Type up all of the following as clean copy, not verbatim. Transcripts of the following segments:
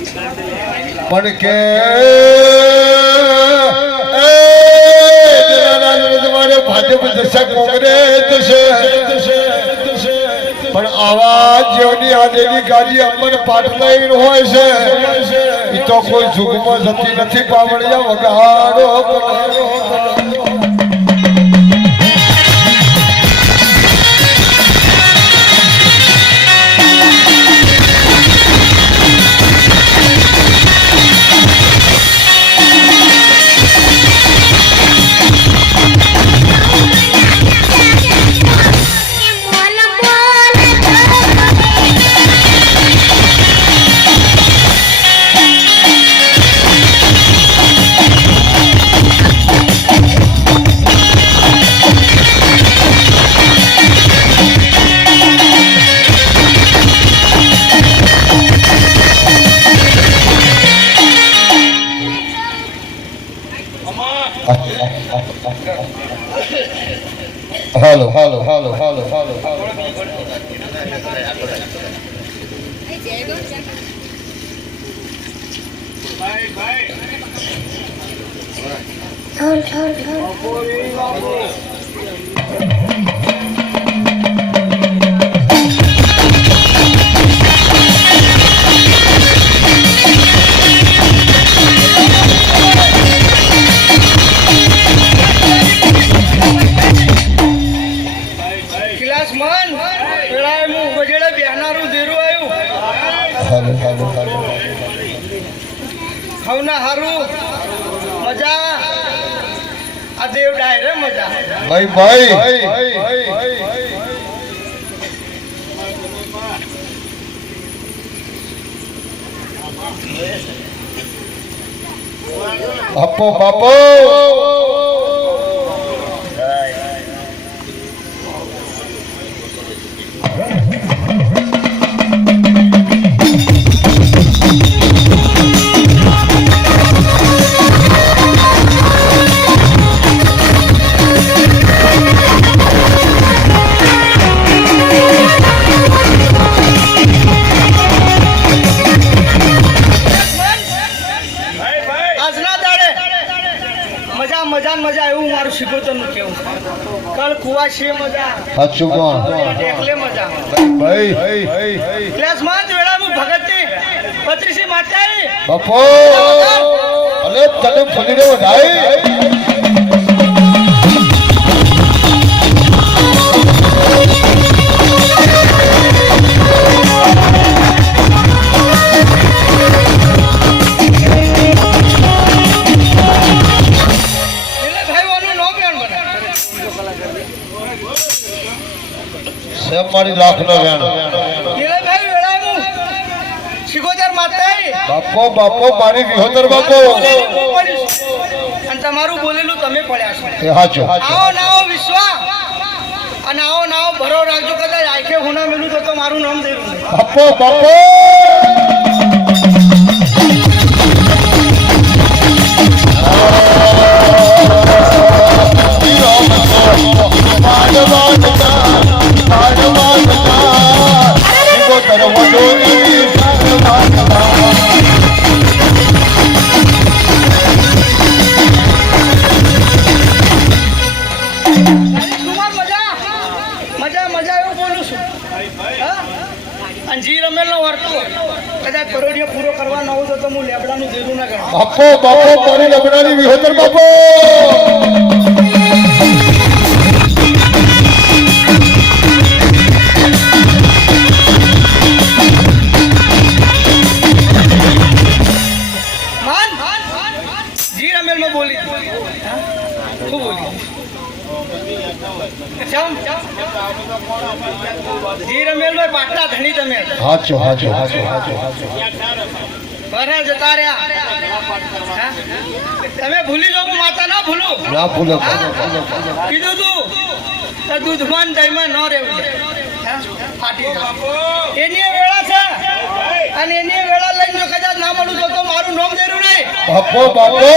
પણ કે ભાજપ જશે કોંગ્રેસ પણ આવા જેવની આદેલી ગાડી અમર પાટલાઈ હોય છે એ તો કોઈ સુખમાં જતી નથી પાવડિયા વગાડો હાલો હાલો હાલો હાલો હાલો ભાઈ ભાઈ બાપો બાપો બાપો અલે તને ફલીને વધાય મારી લાખ નો વેણ બાપો બાપો મારી વિહોતર બાપો અને તમારું બોલેલું તમે પડ્યા છો એ હાચો આવો નાઓ વિશ્વા અને આવો નાઓ ભરો રાખજો કદાચ આંખે હોના મેલું તો મારું નામ દેવું બાપો બાપો બાપો બાપો મારી લબડાની વિહોતર બાપો જી રમેલ માં બોલી ખૂબ બોલી જી રમેલ માં પાટલા ધણી તમે હાચો હાચો હાચો હાચો બરા જતા રહ્યા તમે ભૂલી જાવ માતા ના ભૂલો ના ભૂલો કીધું તું તો દૂધમાન દહીંમાં ન રહેવું ફાટી એની વેળા છે અને એની વેળા લઈને જો કદાચ ના મળું તો મારું નામ દેરું નહીં બાપો બાપો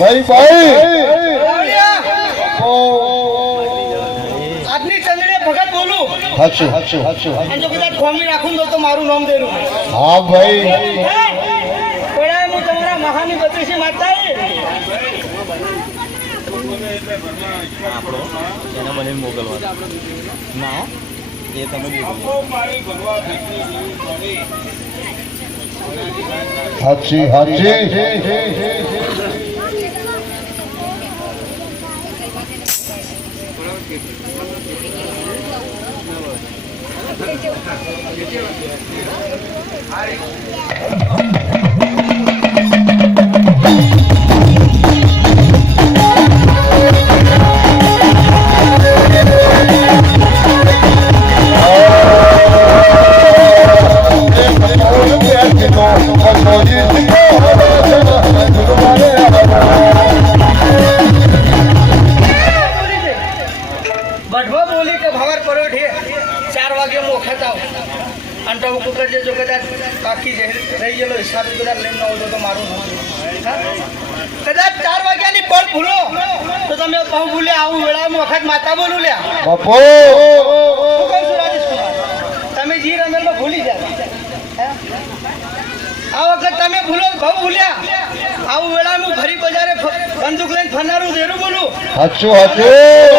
ભાઈ ભાઈ બાવળિયા, ઓ આજની ચંદ્રે ભગત બોલું હાચું હાચું હાચું અને જો કદાચ ખોમી રાખું તો મારું નામ દેરું હા ભાઈ પણ હું તમારા મહાની બત્રીસી માતા એને મને મોકલવા ના એ તમે હાચી હાચી બઢવો બોલી કે ભવર પરોઠે 4 વાગે હું વખત આવું અને તો હું કુકર જો કદાચ બાકી રહી ગયેલો હિસાબ કદાચ લઈને આવું તો મારું કદાચ 4 વાગ્યાની પર ભૂલો તો તમે બહુ ભૂલ્યા આવું વેળામાં વખત માતા બોલું લ્યા બાપો શું કહું છું રાજેશ કુમાર? તમે જી રમેલમાં ભૂલી જાવ આ વખત તમે ભૂલો બહુ ભૂલ્યા આવું વેળામાં ફરી બજારે બંદૂક લઈને ફરનારું દેરું બોલું હાચું હાચું